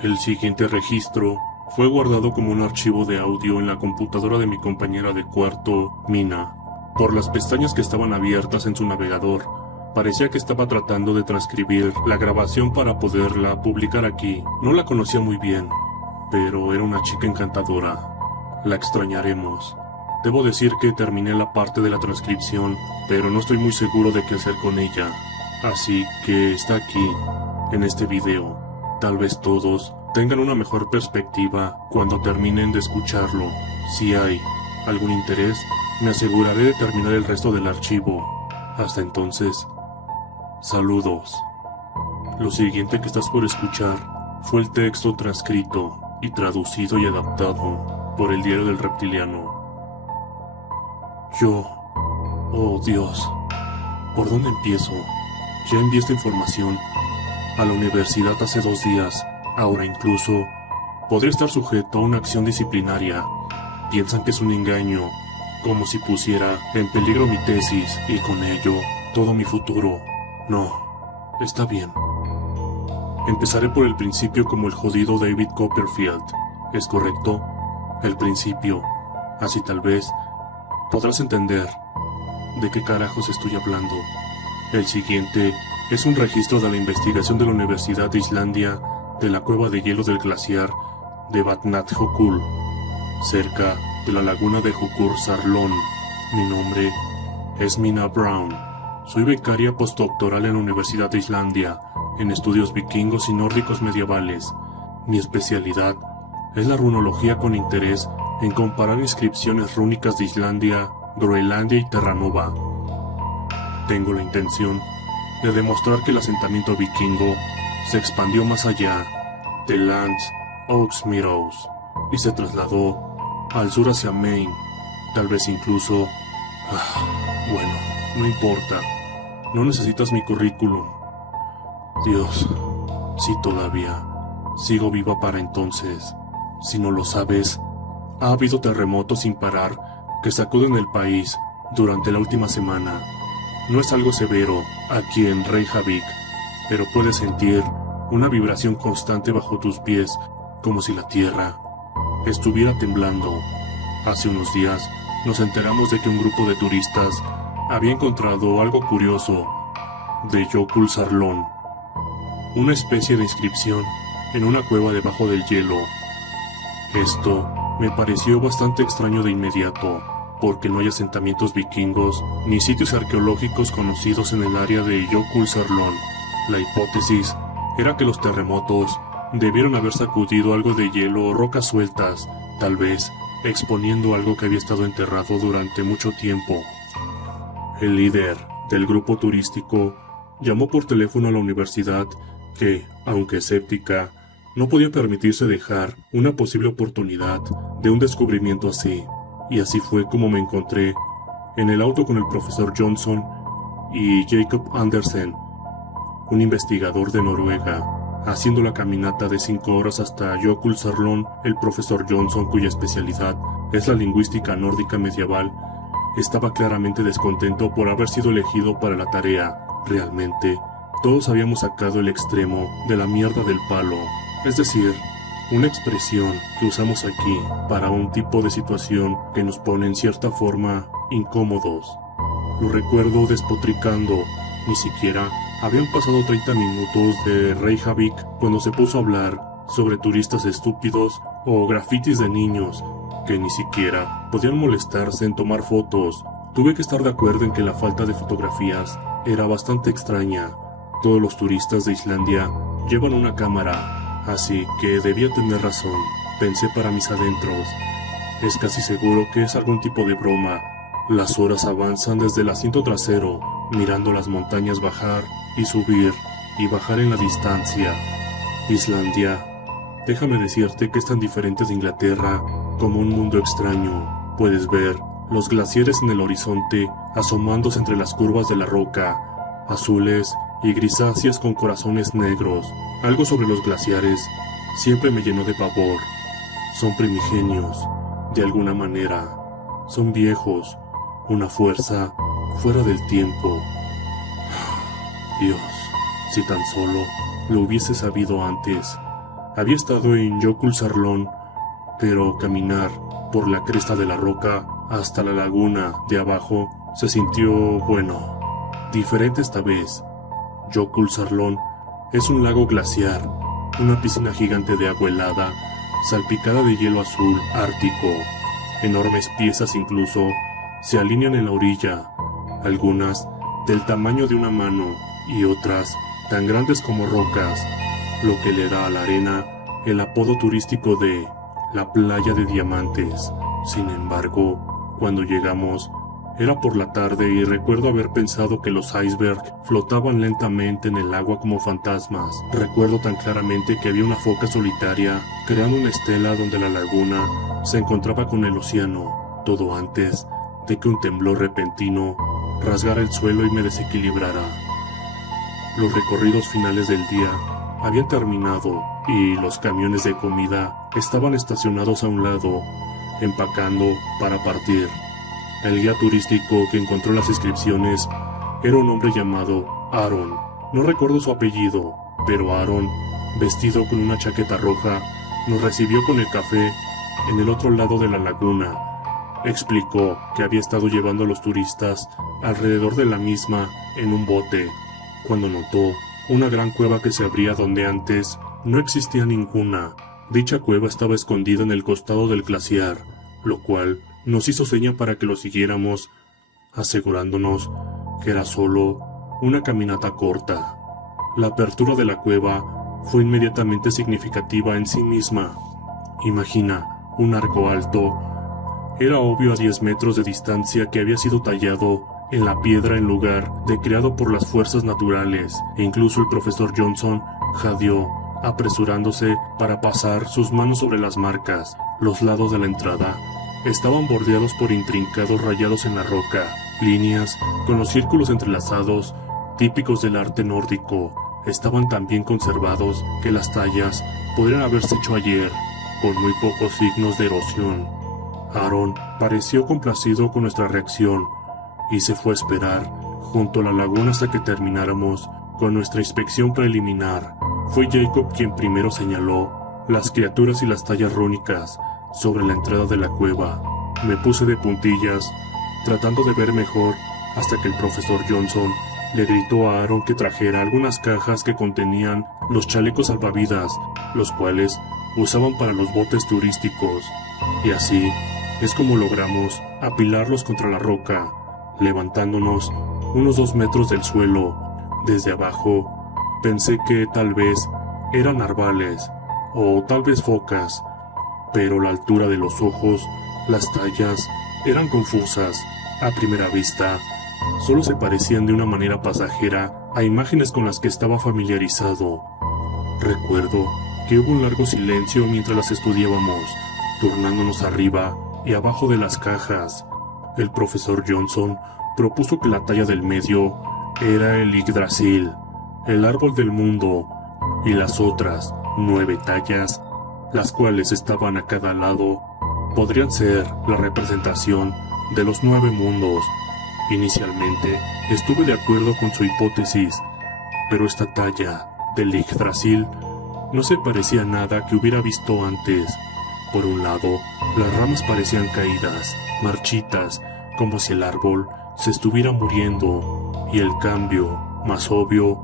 El siguiente registro fue guardado como un archivo de audio en la computadora de mi compañera de cuarto, Mina. Por las pestañas que estaban abiertas en su navegador, parecía que estaba tratando de transcribir la grabación para poderla publicar aquí. No la conocía muy bien, pero era una chica encantadora. La extrañaremos. Debo decir que terminé la parte de la transcripción, pero no estoy muy seguro de qué hacer con ella. Así que está aquí, en este video. Tal vez todos tengan una mejor perspectiva cuando terminen de escucharlo. Si hay algún interés, me aseguraré de terminar el resto del archivo. Hasta entonces, saludos. Lo siguiente que estás por escuchar fue el texto transcrito y traducido y adaptado por el Diario del Reptiliano. Oh Dios, ¿por dónde empiezo? Ya envié esta información a la universidad hace 2 días. Ahora incluso podría estar sujeto a una acción disciplinaria. Piensan que es un engaño, como si pusiera en peligro mi tesis y con ello todo mi futuro. No, está bien. Empezaré por el principio como el jodido David Copperfield. ¿Es correcto? El principio. Así tal vez podrás entender de qué carajos estoy hablando. El siguiente es un registro de la investigación de la Universidad de Islandia de la cueva de hielo del glaciar de Vatnajökull, cerca de la laguna de Jökulsárlón. Mi nombre es Mina Brown. Soy becaria postdoctoral en la Universidad de Islandia, en estudios vikingos y nórdicos medievales. Mi especialidad es la runología con interés en comparar inscripciones rúnicas de Islandia, Groenlandia y Terranova. Tengo la intención de demostrar que el asentamiento vikingo se expandió más allá de Lands Oaks Meadows y se trasladó al sur hacia Maine, tal vez incluso... bueno, no importa, no necesitas mi currículum. Dios, si todavía sigo viva para entonces. Si no lo sabes, ha habido terremotos sin parar que sacuden el país durante la última semana. No es algo severo aquí en Reykjavik, pero puedes sentir una vibración constante bajo tus pies, como si la tierra estuviera temblando. Hace unos días nos enteramos de que un grupo de turistas había encontrado algo curioso de Jökulsárlón, una especie de inscripción en una cueva debajo del hielo. Esto me pareció bastante extraño de inmediato, porque no hay asentamientos vikingos ni sitios arqueológicos conocidos en el área de Jökulsárlón. La hipótesis era que los terremotos debieron haber sacudido algo de hielo o rocas sueltas, tal vez exponiendo algo que había estado enterrado durante mucho tiempo. El líder del grupo turístico llamó por teléfono a la universidad que, aunque escéptica, no podía permitirse dejar una posible oportunidad de un descubrimiento así. Y así fue como me encontré en el auto con el profesor Johnson y Jacob Andersen, un investigador de Noruega, haciendo la caminata de 5 horas hasta Jökulsárlón. El profesor Johnson, cuya especialidad es la lingüística nórdica medieval, estaba claramente descontento por haber sido elegido para la tarea. Realmente, todos habíamos sacado el extremo de la mierda del palo, es decir, una expresión que usamos aquí para un tipo de situación que nos pone en cierta forma incómodos. Lo recuerdo despotricando. Ni siquiera habían pasado 30 minutos de Reykjavik cuando se puso a hablar sobre turistas estúpidos o grafitis de niños que ni siquiera podían molestarse en tomar fotos. Tuve que estar de acuerdo en que la falta de fotografías era bastante extraña. Todos los turistas de Islandia llevan una cámara, así que debía tener razón, pensé para mis adentros. Es casi seguro que es algún tipo de broma. Las horas avanzan desde el asiento trasero, mirando las montañas bajar y subir y bajar en la distancia. Islandia, déjame decirte que es tan diferente de Inglaterra como un mundo extraño. Puedes ver los glaciares en el horizonte asomándose entre las curvas de la roca, azules y grisáceas con corazones negros. Algo sobre los glaciares siempre me llenó de pavor. Son primigenios, de alguna manera. Son viejos, una fuerza fuera del tiempo. Dios, si tan solo lo hubiese sabido antes. Había estado en Jokul Sarlón, pero caminar por la cresta de la roca hasta la laguna de abajo se sintió, bueno, diferente esta vez. Jokul Sarlón es un lago glaciar, una piscina gigante de agua helada, salpicada de hielo azul ártico. Enormes piezas incluso se alinean en la orilla, algunas del tamaño de una mano y otras tan grandes como rocas, lo que le da a la arena el apodo turístico de la playa de diamantes. Sin embargo, cuando llegamos, era por la tarde y recuerdo haber pensado que los icebergs flotaban lentamente en el agua como fantasmas. Recuerdo tan claramente que había una foca solitaria creando una estela donde la laguna se encontraba con el océano, todo antes de que un temblor repentino rasgara el suelo y me desequilibrara. Los recorridos finales del día habían terminado y los camiones de comida estaban estacionados a un lado, empacando para partir. El guía turístico que encontró las inscripciones era un hombre llamado Aaron. No recuerdo su apellido, pero Aaron, vestido con una chaqueta roja, nos recibió con el café en el otro lado de la laguna. Explicó que había estado llevando a los turistas alrededor de la misma en un bote, cuando notó una gran cueva que se abría donde antes no existía ninguna. Dicha cueva estaba escondida en el costado del glaciar, lo cual nos hizo seña para que lo siguiéramos, asegurándonos que era solo una caminata corta. La apertura de la cueva fue inmediatamente significativa en sí misma. Imagina un arco alto. Era obvio a 10 metros de distancia que había sido tallado en la piedra en lugar de creado por las fuerzas naturales, e incluso el profesor Johnson jadeó, apresurándose para pasar sus manos sobre las marcas. Los lados de la entrada estaban bordeados por intrincados rayados en la roca, líneas con los círculos entrelazados, típicos del arte nórdico. Estaban tan bien conservados que las tallas podrían haberse hecho ayer, con muy pocos signos de erosión. Aaron pareció complacido con nuestra reacción y se fue a esperar junto a la laguna hasta que termináramos con nuestra inspección preliminar. Fue Jacob quien primero señaló las criaturas y las tallas rúnicas sobre la entrada de la cueva. Me puse de puntillas, tratando de ver mejor, hasta que el profesor Johnson le gritó a Aaron que trajera algunas cajas que contenían los chalecos salvavidas, los cuales usaban para los botes turísticos, y así es como logramos apilarlos contra la roca, levantándonos unos 2 metros del suelo. Desde abajo pensé que tal vez eran narvales o tal vez focas, pero la altura de los ojos, las tallas, eran confusas. A primera vista, solo se parecían de una manera pasajera a imágenes con las que estaba familiarizado. Recuerdo que hubo un largo silencio mientras las estudiábamos, turnándonos arriba y abajo de las cajas. El profesor Johnson propuso que la talla del medio era el Yggdrasil, el árbol del mundo, y las otras 9 tallas, las cuales estaban a cada lado, podrían ser la representación de los 9 mundos. Inicialmente estuve de acuerdo con su hipótesis, pero esta talla del Yggdrasil no se parecía a nada que hubiera visto antes. Por un lado, las ramas parecían caídas, marchitas, como si el árbol se estuviera muriendo, y el cambio, más obvio,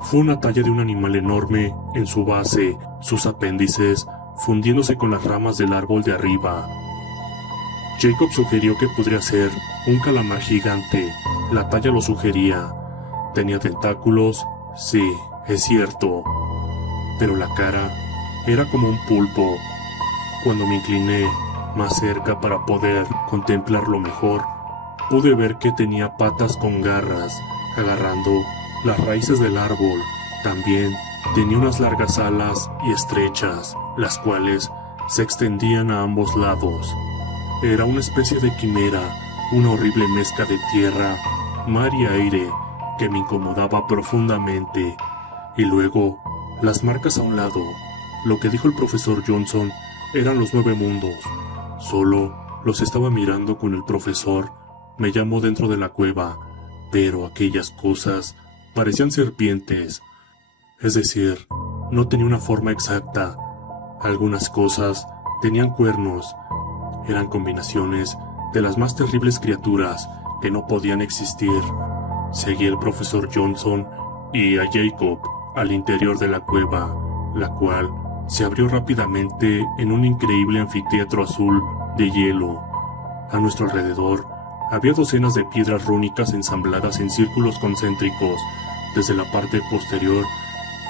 fue una talla de un animal enorme en su base, sus apéndices fundiéndose con las ramas del árbol de arriba. Jacob sugirió que podría ser un calamar gigante. La talla lo sugería. Tenía tentáculos, sí, es cierto, pero la cara era como un pulpo. Cuando me incliné más cerca para poder contemplarlo mejor, pude ver que tenía patas con garras, agarrando las raíces del árbol. También tenía unas largas alas y estrechas, las cuales se extendían a ambos lados. Era una especie de quimera, una horrible mezcla de tierra, mar y aire que me incomodaba profundamente. Y luego, las marcas a un lado. Lo que dijo el profesor Johnson eran los 9 mundos. Solo los estaba mirando con el profesor. Me llamó dentro de la cueva, pero aquellas cosas parecían serpientes. Es decir, no tenía una forma exacta, Algunas cosas tenían cuernos. Eran combinaciones de las más terribles criaturas que no podían existir. Seguí al profesor Johnson y a Jacob al interior de la cueva, la cual se abrió rápidamente en un increíble anfiteatro azul de hielo. A nuestro alrededor había docenas de piedras rúnicas ensambladas en círculos concéntricos, desde la parte posterior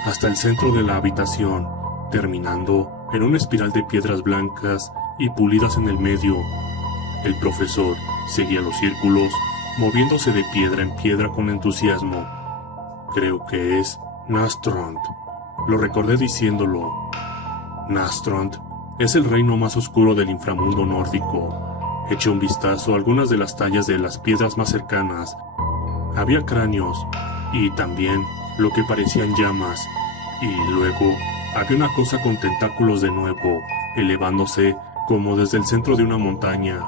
hasta el centro de la habitación, terminando en una espiral de piedras blancas y pulidas en el medio. El profesor seguía los círculos, moviéndose de piedra en piedra con entusiasmo. Creo que es Nastrond. Lo recordé diciéndolo. Nastrond es el reino más oscuro del inframundo nórdico. Eché un vistazo a algunas de las tallas de las piedras más cercanas. Había cráneos y también lo que parecían llamas, y luego había una cosa con tentáculos de nuevo, elevándose como desde el centro de una montaña.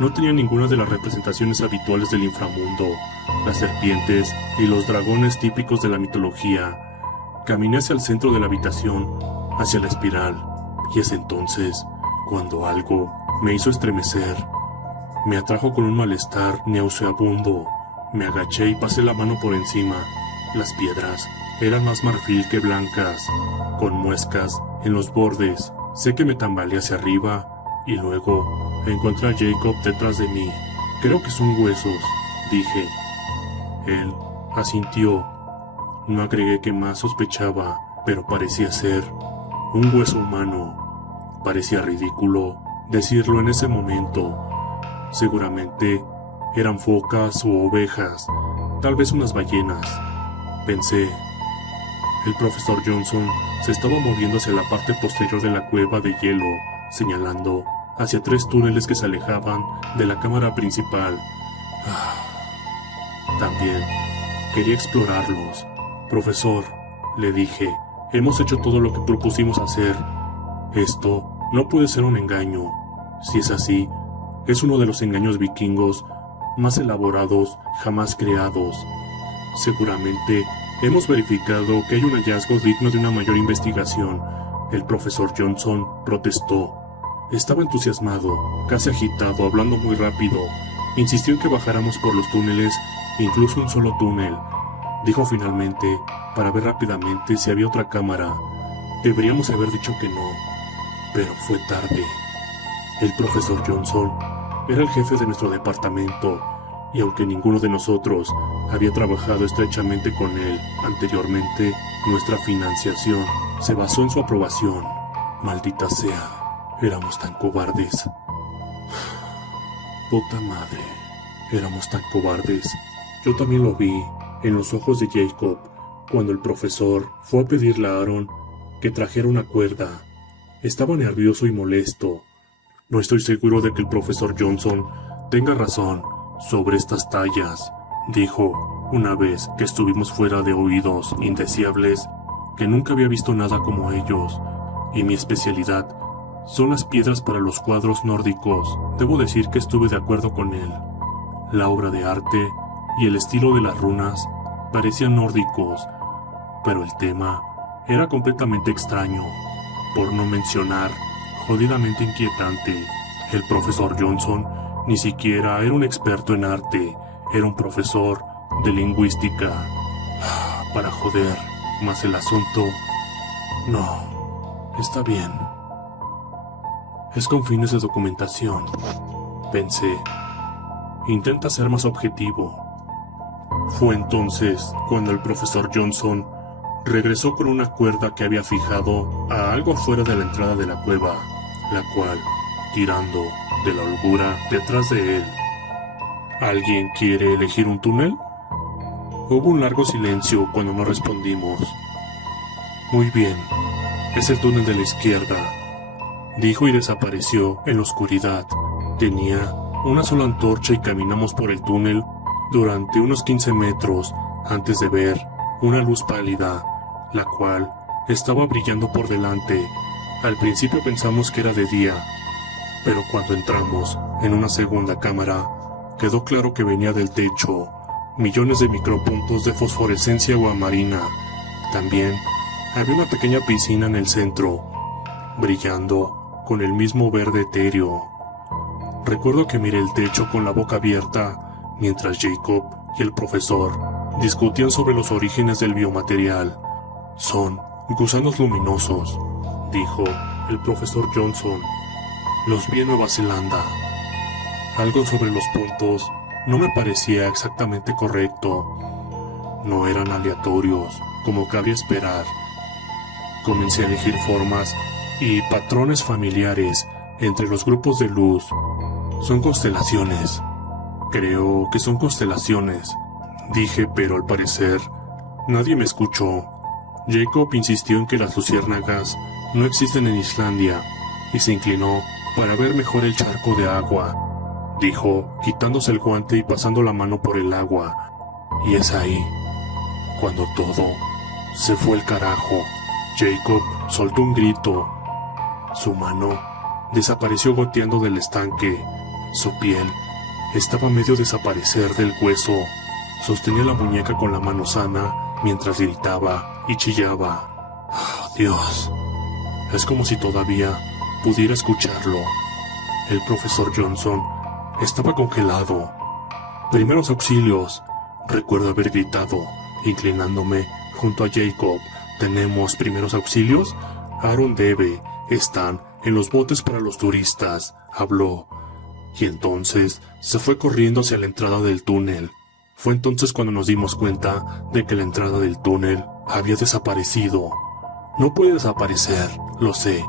No tenía ninguna de las representaciones habituales del inframundo, las serpientes y los dragones típicos de la mitología. Caminé hacia el centro de la habitación, hacia la espiral, y es entonces cuando algo me hizo estremecer. Me atrajo con un malestar nauseabundo. Me agaché y pasé la mano por encima. Las piedras eran más marfil que blancas, con muescas en los bordes. Sé que me tambaleé hacia arriba y luego encontré a Jacob detrás de mí. Creo que son huesos, dije. Él asintió. No agregué que más sospechaba, pero parecía ser un hueso humano. Parecía ridículo decirlo en ese momento. Seguramente eran focas o ovejas, tal vez unas ballenas, pensé. El profesor Johnson se estaba moviendo hacia la parte posterior de la cueva de hielo, señalando hacia 3 túneles que se alejaban de la cámara principal. También quería explorarlos. Profesor, le dije, hemos hecho todo lo que propusimos hacer. Esto no puede ser un engaño. Si es así, es uno de los engaños vikingos más elaborados jamás creados. Seguramente hemos verificado que hay un hallazgo digno de una mayor investigación. El profesor Johnson protestó. Estaba entusiasmado, casi agitado, hablando muy rápido. Insistió en que bajáramos por los túneles, incluso un solo túnel. Dijo finalmente, para ver rápidamente si había otra cámara. Deberíamos haber dicho que no, pero fue tarde. El profesor Johnson era el jefe de nuestro departamento, y aunque ninguno de nosotros había trabajado estrechamente con él anteriormente, nuestra financiación se basó en su aprobación. Maldita sea, éramos tan cobardes. Puta madre, éramos tan cobardes. Yo también lo vi en los ojos de Jacob cuando el profesor fue a pedirle a Aaron que trajera una cuerda. Estaba nervioso y molesto. No estoy seguro de que el profesor Johnson tenga razón sobre estas tallas, dijo una vez que estuvimos fuera de oídos indeseables, que nunca había visto nada como ellos, y mi especialidad son las piedras para los cuadros nórdicos. Debo decir que estuve de acuerdo con él. La obra de arte y el estilo de las runas parecían nórdicos, pero el tema era completamente extraño, por no mencionar jodidamente inquietante. El profesor Johnson ni siquiera era un experto en arte, era un profesor de lingüística. Para joder, más el asunto... No, está bien. Es con fines de documentación, pensé. Intenta ser más objetivo. Fue entonces cuando el profesor Johnson regresó con una cuerda que había fijado a algo fuera de la entrada de la cueva, la cual, tirando de la holgura detrás de él. ¿Alguien quiere elegir un túnel? Hubo un largo silencio cuando no respondimos. Muy bien, es el túnel de la izquierda, dijo y desapareció en la oscuridad. Tenía una sola antorcha y caminamos por el túnel durante unos 15 metros antes de ver una luz pálida, la cual estaba brillando por delante. Al principio pensamos que era de día, pero cuando entramos en una segunda cámara, quedó claro que venía del techo. Millones de micropuntos de fosforescencia aguamarina. También había una pequeña piscina en el centro. brillando con el mismo verde etéreo. Recuerdo que miré el techo con la boca abierta mientras Jacob y el profesor discutían sobre los orígenes del biomaterial. Son gusanos luminosos, dijo el profesor Johnson. Los vi en Nueva Zelanda. Algo sobre los puntos no me parecía exactamente correcto. No eran aleatorios, como cabía esperar. Comencé a elegir formas y patrones familiares entre los grupos de luz. Son constelaciones. Creo que son constelaciones, dije, pero al parecer nadie me escuchó. Jacob insistió en que las luciérnagas no existen en Islandia y se inclinó para ver mejor el charco de agua, dijo, quitándose el guante y pasando la mano por el agua. Y es ahí cuando todo se fue al carajo. Jacob soltó un grito. Su mano desapareció goteando del estanque. Su piel estaba medio desaparecer del hueso. Sostenía la muñeca con la mano sana mientras gritaba y chillaba. ¡Oh, Dios! Es como si todavía pudiera escucharlo. El profesor Johnson estaba congelado. Primeros auxilios, recuerdo haber gritado, inclinándome junto a Jacob. ¿Tenemos primeros auxilios? Aaron debe. Están en los botes para los turistas, habló. Y entonces se fue corriendo hacia la entrada del túnel. Fue entonces cuando nos dimos cuenta de que la entrada del túnel había desaparecido. No puede desaparecer, lo sé.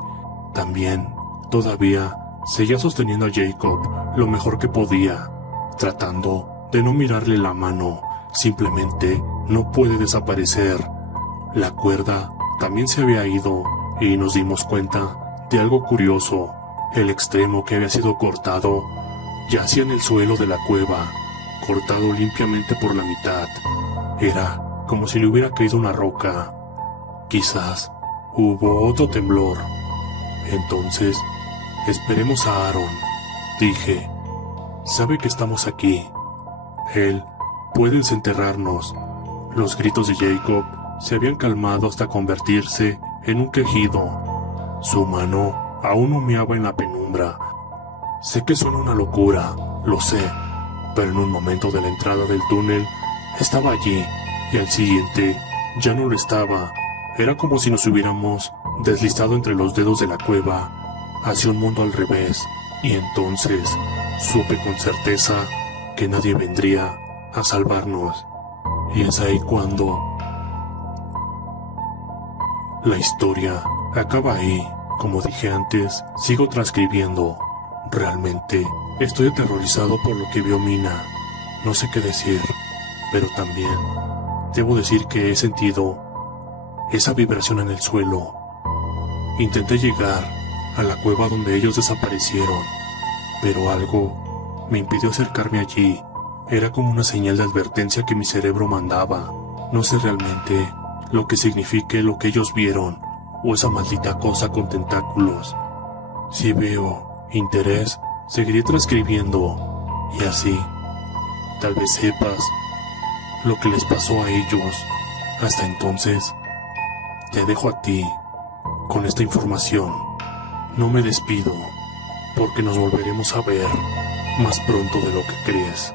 También, todavía, seguía sosteniendo a Jacob lo mejor que podía, tratando de no mirarle la mano. Simplemente no puede desaparecer. La cuerda también se había ido y nos dimos cuenta de algo curioso. El extremo que había sido cortado yacía en el suelo de la cueva, cortado limpiamente por la mitad. Era como si le hubiera caído una roca. Quizás hubo otro temblor. Entonces, esperemos a Aaron, dije. Sabe que estamos aquí. Él puede desenterrarnos. Los gritos de Jacob se habían calmado hasta convertirse en un quejido. Su mano aún humeaba en la penumbra. Sé que suena una locura, lo sé, pero en un momento de la entrada del túnel estaba allí y al siguiente ya no lo estaba. Era como si nos hubiéramos deslizado entre los dedos de la cueva hacia un mundo al revés, y entonces supe con certeza que nadie vendría a salvarnos. Y es ahí cuando la historia acaba ahí. Como dije antes, sigo transcribiendo. Realmente estoy aterrorizado por lo que vio Mina. No sé qué decir, pero también debo decir que he sentido esa vibración en el suelo. Intenté llegar a la cueva donde ellos desaparecieron, pero algo me impidió acercarme allí. Era como una señal de advertencia que mi cerebro mandaba. No sé realmente lo que signifique lo que ellos vieron, o esa maldita cosa con tentáculos. Si veo interés, seguiré transcribiendo, y así, tal vez sepas lo que les pasó a ellos. Hasta entonces, te dejo a ti con esta información. No me despido, porque nos volveremos a ver más pronto de lo que crees.